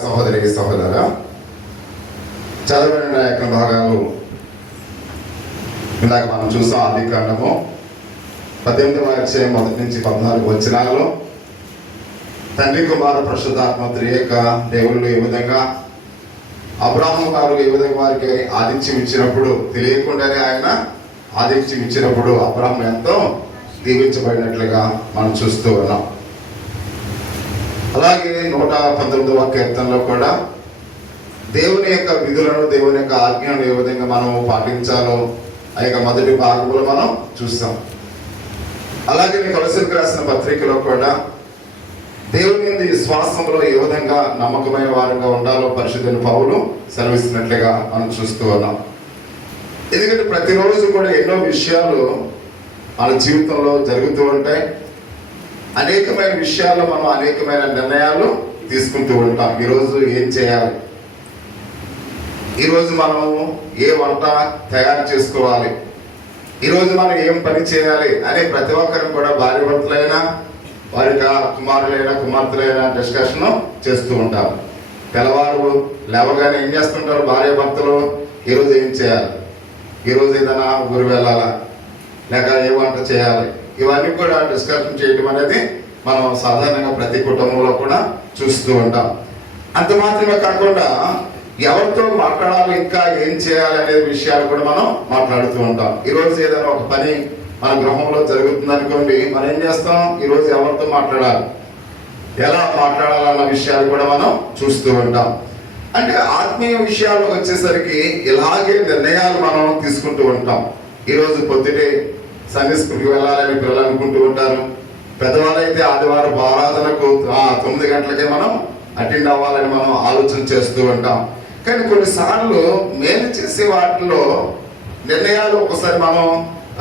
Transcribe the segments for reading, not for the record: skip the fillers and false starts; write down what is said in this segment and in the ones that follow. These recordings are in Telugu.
సహోదరి సహోదర, చదవబడిన యొక్క భాగాలు ఇందాక మనం చూసాం. ఆదికాండము 18వ అధ్యాయం 1 నుంచి 14 వచనాలలో తండ్రి కుమార పరిశుద్ధాత్మ త్రియేక దేవుళ్ళు ఏ విధంగా అబ్రాహాము గారు ఏ విధంగా వారికి ఆతిథ్యం ఇచ్చినప్పుడు, తెలియకుండానే ఆయన ఆతిథ్యం ఇచ్చినప్పుడు అబ్రాహాము ఎంతో దీవించబడినట్లుగా మనం చూస్తూ ఉన్నాం. అలాగే 119వ కీర్తనలో కూడా దేవుని యొక్క విధులను, దేవుని యొక్క ఆజ్ఞలను ఏ విధంగా మనం పాటించాలో ఆ యొక్క మొదటి భాగంలో మనం చూస్తాం. అలాగే కొలసీలకు రాసిన పత్రికలో కూడా దేవుని మీద విశ్వాసంలో ఏ విధంగా నమ్మకమైన వారుగా ఉండాలో పరిశుద్ధుని పౌలు సెలవిస్తున్నట్లుగా మనం చూస్తూ ఉన్నాం. ఎందుకంటే ప్రతిరోజు కూడా ఎన్నో విషయాలు మన జీవితంలో జరుగుతూ ఉంటాయి. అనేకమైన విషయాల్లో మనం అనేకమైన నిర్ణయాలు తీసుకుంటూ ఉంటాం. ఈరోజు ఏం చేయాలి, ఈరోజు మనం ఏ వంట తయారు చేసుకోవాలి, ఈరోజు మనం ఏం పని చేయాలి అనే ప్రతి ఒక్కరిని కూడా భార్య భర్తలైనా వారి కుమారులైనా కుమార్తెలైనా డిస్కషన్ చేస్తూ ఉంటారు. తెల్లవారు లేవగానే ఏం చేస్తుంటారు భార్య భర్తలు, ఈరోజు ఏం చేయాలి, ఈరోజు ఏదైనా ఊరు వెళ్ళాలా, లేక ఏ వంట చేయాలి, ఇవన్నీ కూడా డిస్కషన్ చేయడం అనేది మనం సాధారణంగా ప్రతి కుటుంబంలో కూడా చూస్తూ ఉంటాం. అంత మాత్రమే కాకుండా ఎవరితో మాట్లాడాలి, ఇంకా ఏం చేయాలి అనే విషయాలు కూడా మనం మాట్లాడుతూ ఉంటాం. ఈరోజు ఏదైనా ఒక పని మన గృహంలో జరుగుతుంది అనుకోండి, మనం ఏం చేస్తాం, ఈరోజు ఎవరితో మాట్లాడాలి, ఎలా మాట్లాడాలన్న విషయాలు కూడా మనం చూస్తూ ఉంటాం. అంటే ఆత్మీయ విషయాలు వచ్చేసరికి ఇలాగే నిర్ణయాలు మనం తీసుకుంటూ ఉంటాం. ఈరోజు పొద్దుటే సండే స్కూల్కి వెళ్ళాలని పిల్లలు అనుకుంటూ ఉంటారు. పెద్దవాళ్ళు అయితే ఆదివారం ఆరాధనకు 9 గంటలకే మనం అటెండ్ అవ్వాలని మనం ఆలోచన చేస్తూ ఉంటాం. కానీ కొన్నిసార్లు మేలు చేసే వాటిలో నిర్ణయాలు ఒకసారి మనం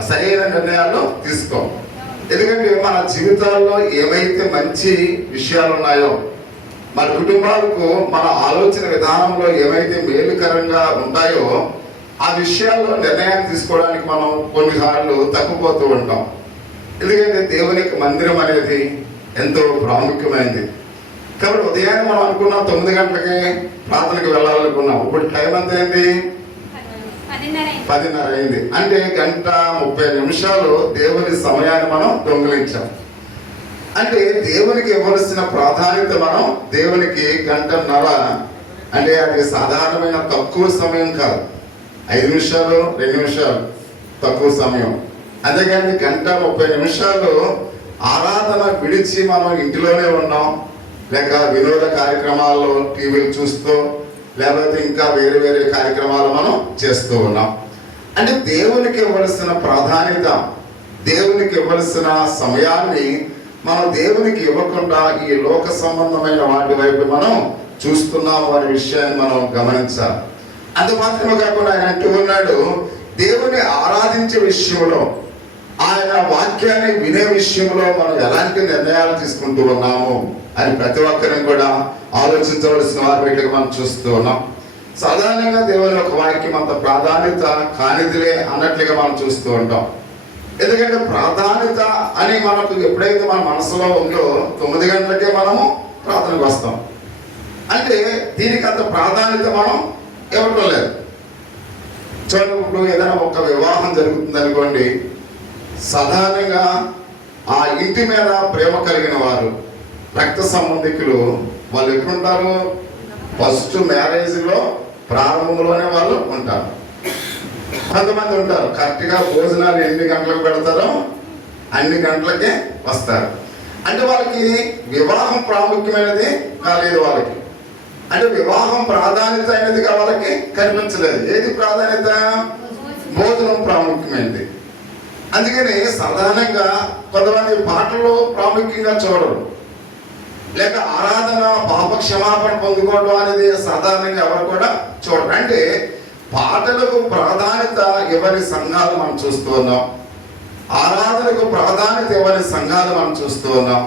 సరైన నిర్ణయాలు తీసుకోం. ఎందుకంటే మన జీవితాల్లో ఏవైతే మంచి విషయాలు ఉన్నాయో, మన కుటుంబాలకు మన ఆలోచన విధానంలో ఏవైతే మేలుకరంగా ఉంటాయో ఆ విషయాల్లో నిర్ణయాన్ని తీసుకోవడానికి మనం కొన్నిసార్లు తగ్గిపోతూ ఉంటాం. ఎందుకంటే దేవుని మందిరం అనేది ఎంతో ప్రాముఖ్యమైనది. కాబట్టి ఉదయాన్నే మనం అనుకున్నాం 9 గంటలకి ప్రార్థనకు వెళ్ళాలనుకున్నాం. ఇప్పుడు టైం ఎంత అయింది, 10:30 అయింది. అంటే 1:30 దేవుని సమయాన్ని మనం దొంగిలించాం. అంటే దేవునికి ఇవ్వాల్సిన ప్రాధాన్యత మనం దేవునికి 1:30 అంటే అది సాధారణమైన తక్కువ సమయం కాదు. 5 నిమిషాలు 2 నిమిషాలు తక్కువ సమయం. అంతేగాని 1:30 ఆరాధన విడిచి మనం ఇంటిలోనే ఉన్నాం, లేక వినోద కార్యక్రమాల్లో టీవీలు చూస్తూ, లేకపోతే ఇంకా వేరే వేరే కార్యక్రమాలు మనం చేస్తూ ఉన్నాం. అంటే దేవునికి ఇవ్వాల్సిన ప్రాధాన్యత, దేవునికి ఇవ్వాల్సిన సమయాన్ని మనం దేవునికి ఇవ్వకుండా ఈ లోక సంబంధమైన వాటి వైపు మనం చూస్తున్నాము అనే విషయాన్ని మనం గమనించాలి. అంత మాత్రమే కాకుండా ఆయన అంటూ ఉన్నాడు, దేవుని ఆరాధించే విషయంలో, ఆయన వాక్యాన్ని వినే విషయంలో మనం ఎలాంటి నిర్ణయాలు తీసుకుంటూ ఉన్నాము అని ప్రతి ఒక్కరిని కూడా ఆలోచించవలసిన వారిగా మనం చూస్తూ ఉన్నాం. సాధారణంగా దేవుని ఒక వాక్యం అంత ప్రాధాన్యత కానిదిలే అన్నట్లుగా మనం చూస్తూ ఉంటాం. ఎందుకంటే ప్రాధాన్యత అని మనకు ఎప్పుడైతే మన మనసులో ఉందో 9 గంటలకే మనము ప్రార్థనకు వస్తాం. అంటే దీనికి అంత ప్రాధాన్యత మనం ఇవ్వటం లేదు. చూడండి, ఇప్పుడు ఏదైనా ఒక వివాహం జరుగుతుంది అనుకోండి, సాధారణంగా ఆ ఇంటి మీద ప్రేమ కలిగిన వారు, రక్త సంబంధికులు, వాళ్ళు ఎక్కడుంటారు, ఫస్ట్ మ్యారేజ్లో ప్రారంభంలోనే వాళ్ళు ఉంటారు. కొంతమంది ఉంటారు కరెక్ట్గా భోజనాలు ఎన్ని గంటలకు పెడతారో అన్ని గంటలకే వస్తారు. అంటే వాళ్ళకి వివాహం ప్రాముఖ్యమైనది కాలేదు. వాళ్ళకి అంటే వివాహం ప్రాధాన్యత అయినదిగా వాళ్ళకి కనిపించలేదు. ఏది ప్రాధాన్యత? భోజనం ప్రాముఖ్యమైనది. అందుకని సాధారణంగా కొంతమంది పాటలు ప్రాముఖ్యంగా చూడరు, లేక ఆరాధన పాప క్షమాపణ పొందుకోవడం అనేది సాధారణంగా ఎవరు కూడా చూడరు. అంటే పాటలకు ప్రాధాన్యత ఇవ్వని సంఘాలు మనం చూస్తూ ఉన్నాం, ఆరాధనకు ప్రాధాన్యత ఇవ్వని సంఘాలు మనం చూస్తూ ఉన్నాం.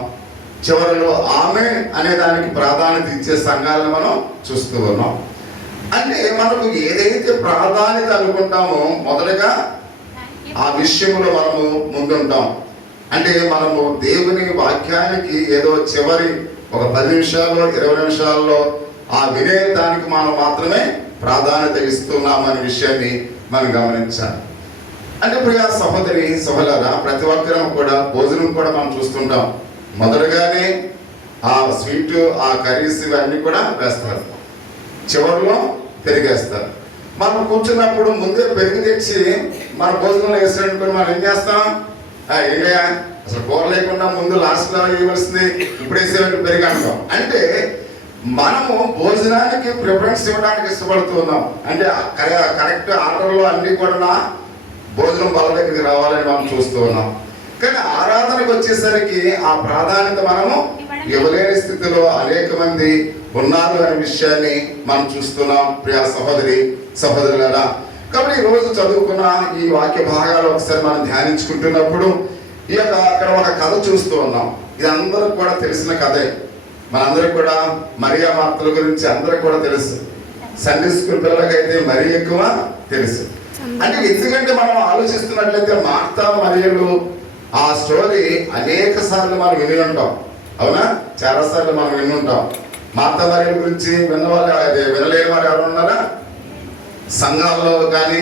చివరిలో ఆమె అనే దానికి ప్రాధాన్యత ఇచ్చే సంఘాలను మనం చూస్తూ ఉన్నాం. అంటే మనకు ఏదైతే ప్రాధాన్యత అనుకుంటామో మొదటగా ఆ విషయంలో మనము ముందుంటాం. అంటే మనము దేవుని వాక్యానికి ఏదో చివరి ఒక 10 నిమిషాల్లో 20 నిమిషాల్లో ఆ వినే దానికి మనం మాత్రమే ప్రాధాన్యత ఇస్తున్నాం అనే విషయాన్ని మనం గమనించాలి. అంటే ప్రియా సహోదరి సహోదరా, ప్రతి ఒక్కరం కూడా భోజనం కూడా మనం చూస్తుంటాం. మొదటగానే ఆ స్వీట్, ఆ కర్రీస్ ఇవన్నీ కూడా వేస్తారు, చివరిలో పెరిగేస్తారు. మనం కూర్చున్నప్పుడు ముందే పెరుగు తెచ్చి మన భోజనంలో వేసినట్టు మనం ఏం చేస్తాం? ఏంటయ్యా అసలు కూర లేకుండా ముందు లాస్ట్లో వేయవలసింది, ఇప్పుడు వేసేవాళ్ళు పెరిగి అంటాం. అంటే మనము భోజనానికి ప్రిఫరెన్స్ ఇవ్వడానికి ఇష్టపడుతున్నాం. అంటే కరెక్ట్ ఆర్డర్లో అన్ని కూడా భోజనం వాళ్ళ దగ్గరికి రావాలని మనం చూస్తూ ఉన్నాం. కానీ ఆరాధనకు వచ్చేసరికి ఆ ప్రాధాన్యత మనము ఇవ్వలేని స్థితిలో అనేక మంది ఉన్నారు అనే విషయాన్ని మనం చూస్తున్నాం ప్రియా సహోదరి సహోదరులారా. కాబట్టి ఈ రోజు చదువుకున్న ఈ వాక్య భాగాలు ఒకసారి మనం ధ్యానించుకుంటున్నప్పుడు ఈ యొక్క అక్కడ ఒక కథ చూస్తూ ఉన్నాం. ఇది అందరికి కూడా తెలిసిన కథే. మనందరికి కూడా మరియా మార్తల గురించి అందరికి కూడా తెలుసు. సండే స్కూల్ పిల్లలకైతే మరీ ఎక్కువ తెలుసు. అంటే ఎందుకంటే మనం ఆలోచిస్తున్నట్లయితే మార్తా మరియలు ఆ స్టోరీ అనేక సార్లు మనం విని ఉంటాం, అవునా? చాలా సార్లు మనం విని ఉంటాం. మార్తా మరియల గురించి వినలేని వారు ఎవరు ఉన్నారా? సంఘాల్లో కానీ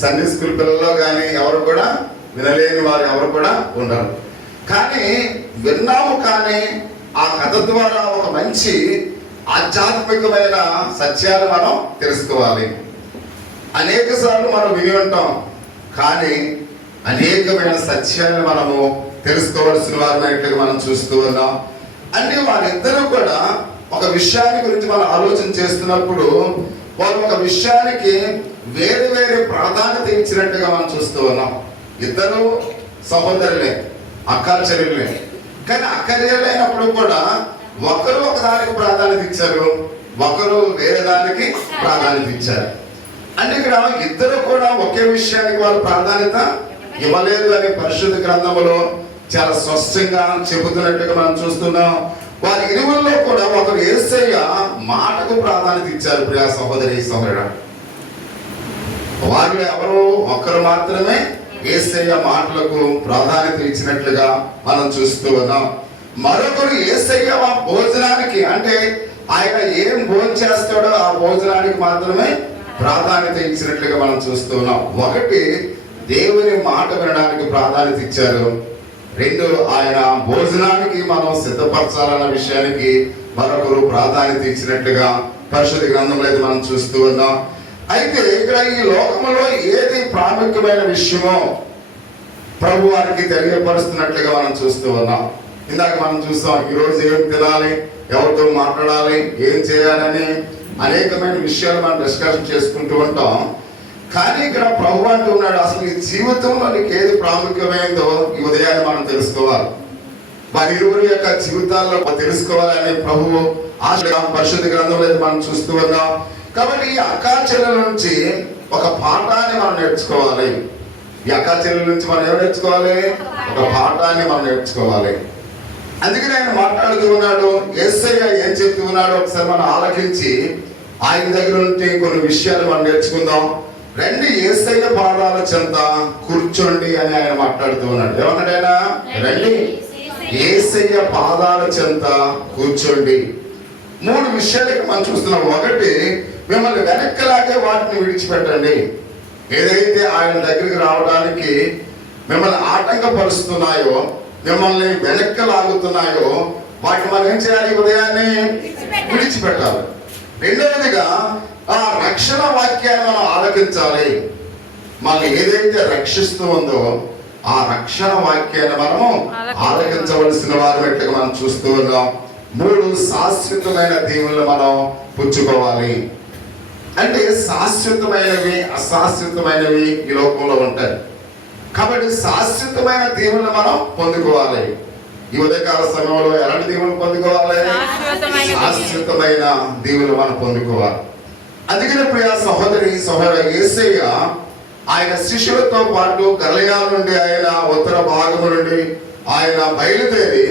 సండే స్కూల్ పిల్లల్లో కానీ ఎవరు కూడా వినలేని వారు ఎవరు కూడా ఉండరు. కానీ విన్నాము, కానీ ఆ కథ ద్వారా ఒక మంచి ఆధ్యాత్మికమైన సత్యాలు మనం తెలుసుకోవాలి. అనేక సార్లు మనం విని ఉంటాం, కానీ అనేకమైన సత్యాలను మనము తెలుసుకోవాల్సిన వారినట్లుగా మనం చూస్తూ ఉన్నాం. అంటే వారిద్దరూ కూడా ఒక విషయాన్ని గురించి మనం ఆలోచన చేస్తున్నప్పుడు వాళ్ళు ఒక విషయానికి వేరే వేరే ప్రాధాన్యత ఇచ్చినట్టుగా మనం చూస్తూ ఉన్నాం. ఇద్దరు సహోదరులే, అక్క చెల్లెలే. కానీ అక్క చెల్లెలైనప్పుడు కూడా ఒకరు ఒకదానికి ప్రాధాన్యత ఇచ్చారు, ఒకరు వేరే దానికి ప్రాధాన్యత ఇచ్చారు. అంటే ఇక్కడ ఇద్దరు కూడా ఒకే విషయానికి వాళ్ళు ప్రాధాన్యత ఇవ్వలేదు అని పరిశుద్ధ గ్రంథములో చాలా స్పష్టంగా చెబుతున్నట్టుగా మనం చూస్తున్నాం. వారి ఇరువుల్లో కూడా ఒకరు యేసయ్య మాటకు ప్రాధాన్యత ఇచ్చారు ప్రియా సహోదరి సహోదరుడా. వారు ఎవరు? ఒకరు మాత్రమే యేసయ్య మాటలకు ప్రాధాన్యత ఇచ్చినట్లుగా మనం చూస్తూ ఉన్నాం. మరొకరు యేసయ్య భోజనానికి, అంటే ఆయన ఏం భోజనం చేస్తాడో ఆ భోజనానికి మాత్రమే ప్రాధాన్యత ఇచ్చినట్లుగా మనం చూస్తూ ఉన్నాం. ఒకటి దేవుని మాట వినడానికి ప్రాధాన్యత ఇచ్చారు, రెండు ఆయన భోజనానికి మనం సిద్ధపరచాలన్న విషయానికి మరొకరు ప్రాధాన్యత ఇచ్చినట్లుగా పరిశుద్ధ గ్రంథంలో మనం చూస్తూ ఉన్నాం. అయితే ఇక్కడ ఈ లోకంలో ఏది ప్రాముఖ్యమైన విషయమో ప్రభు వారికి తెలియపరుస్తున్నట్లుగా మనం చూస్తూ ఉన్నాం. ఇందాక మనం చూస్తాం, ఈరోజు ఏం తినాలి, ఎవరితో మాట్లాడాలి, ఏం చేయాలని అనేకమైన విషయాలు మనం డిస్కషన్ చేసుకుంటూ ఉంటాం. కానీ ఇక్కడ ప్రభు అంటూ ఉన్నాడు, అసలు ఈ జీవితంలో నీకు ఏది ప్రాముఖ్యమైందో ఈ ఉదయాన్ని మనం తెలుసుకోవాలి. వారి ఇరువురి యొక్క జీవితాల్లో తెలుసుకోవాలని ప్రభువు పరిశుద్ధ గ్రంథంలో మనం చూస్తూ ఉన్నాం. కాబట్టి ఈ అక్కా చెల్లెల నుంచి ఒక పాఠాన్ని మనం నేర్చుకోవాలి. ఈ అక్కా చెల్లెల నుంచి మనం ఏం నేర్చుకోవాలి? ఒక పాఠాన్ని మనం నేర్చుకోవాలి. అందుకని ఆయన మాట్లాడుతూ ఉన్నాడు, యేసయ్య ఏం చెప్తూ ఉన్నాడు ఒకసారి మనం ఆలకించి ఆయన దగ్గర నుండి కొన్ని విషయాలు మనం నేర్చుకుందాం. రండి యేసయ్య పాదాల చెంత కూర్చోండి అని ఆయన మాట్లాడుతూ ఉన్నాడు. ఏమన్నాడు ఆయన? రండి యేసయ్య పాదాల చెంత కూర్చోండి. మూడు విషయాలకి మనం చూస్తున్నాం. ఒకటి, మిమ్మల్ని వెనక్కలాగే వాటిని విడిచిపెట్టండి. ఏదైతే ఆయన దగ్గరికి రావడానికి మిమ్మల్ని ఆటంకపరుస్తున్నాయో, మిమ్మల్ని వెనక్కి లాగుతున్నాయో వాటిని మనం ఏం చేయాలి? ఉదయాన్నే విడిచిపెట్టాలి. రెండవదిగా ఆ రక్షణ వాక్యాన్ని మనం ఆలకించాలి. మనల్ని ఏదైతే రక్షిస్తూ ఉందో ఆ రక్షణ వాక్యాన్ని మనము ఆలకించవలసిన వారిగా మనం చూస్తూ ఉన్నాం. మూడు, శాశ్వతమైన దీవులను మనం పుచ్చుకోవాలి. అంటే శాశ్వతమైనవి అశాశ్వతమైనవి ఈ లోకంలో ఉంటాయి. కాబట్టి శాశ్వతమైన దీవులను మనం పొందుకోవాలి. ఈ ఉదయకాల సమయంలో ఎలాంటి దీవులను పొందుకోవాలి? శాశ్వతమైన దీవులు మనం పొందుకోవాలి. అందుకని ప్రియా సహోదరి సహోదర, యేసయ్య ఆయన శిష్యులతో పాటు గలిలయ నుండి ఆయన ఉత్తర భాగం నుండి ఆయన బయలుదేరి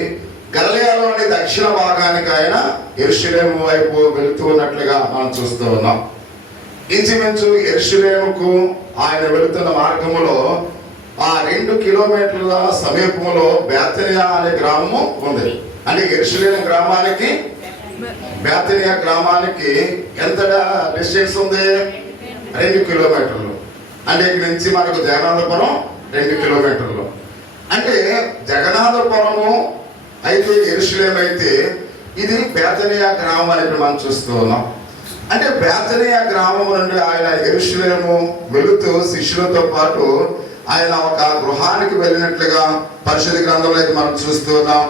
గలిలయలోని దక్షిణ భాగానికి ఆయన యెరూషలేము వైపు వెళుతూ ఉన్నట్లుగా మనం చూస్తూ ఉన్నాం. ఇంచుమించు యెరూషలేముకు ఆయన వెళుతున్న మార్గములో ఆ 2 కిలోమీటర్ల సమీపంలో బేతనియా అనే గ్రామము ఉంది. అంటే యెరూషలేము గ్రామానికి బేతనియా గ్రామానికి ఎంత డిస్టెన్స్ ఉంది? 2 కిలోమీటర్లు. అంటే ఇక్కడ నుంచి మనకు జగన్నాథపురం 2 కిలోమీటర్లు. అంటే జగన్నాథపురము అయితే యెరూషలేము అయితే ఇది బేతనియా గ్రామం అని మనం చూస్తూ ఉన్నాం. అంటే బేతనియా గ్రామం నుండి ఆయన యెరూషలేము వెళుతూ శిష్యులతో పాటు ఆయన ఒక గృహానికి వెళ్ళినట్లుగా పరిశుద్ధ గ్రంథంలో అయితే మనం చూస్తూ ఉన్నాం.